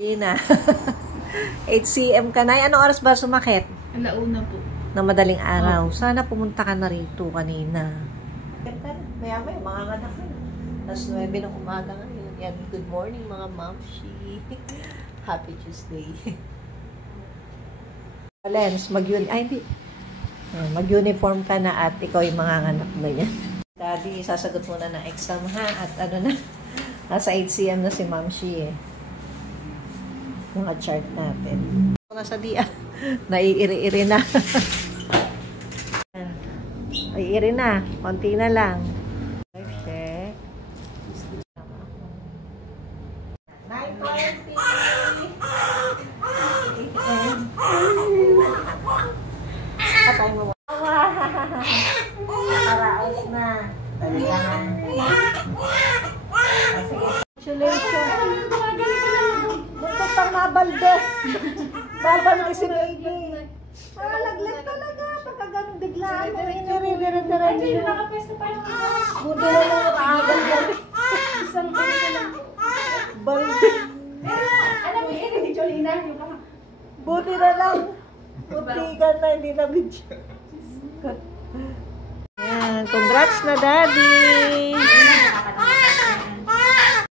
Na. 8 cm ka na. Anong oras ba sumakit? Alauna po. Na madaling araw. Sana pumunta ka na rito kanina. Maya-maya, mga anak ka na. Alas 9 ng umaga ngayon. Yan, good morning mga mamshi. Happy Tuesday. Lens, mag-uniform ka na at ikaw yung mga anak mo yan. Daddy, sasagot muna ng exam ha. At ano na, nasa 8 cm na si mamshi eh. Mga chart natin. Nasa dia. Naiiri-iri na. Naiiri na. Konti na lang. Check. 9:20. Patay mo. Nakaraos na. Talihan. Congratulations. Buntot pang nabalde. Babal na si baby. Laglag talaga. Pagka ganun biglaan mo. Hindi nakapwesto pa yung buti na lang nakaagal yan. Isang buti na lang. Balde. Alam mo yun, hindi Jolina. Buti na lang. Butigan na, hindi na video. Yan. Congrats na, Daddy.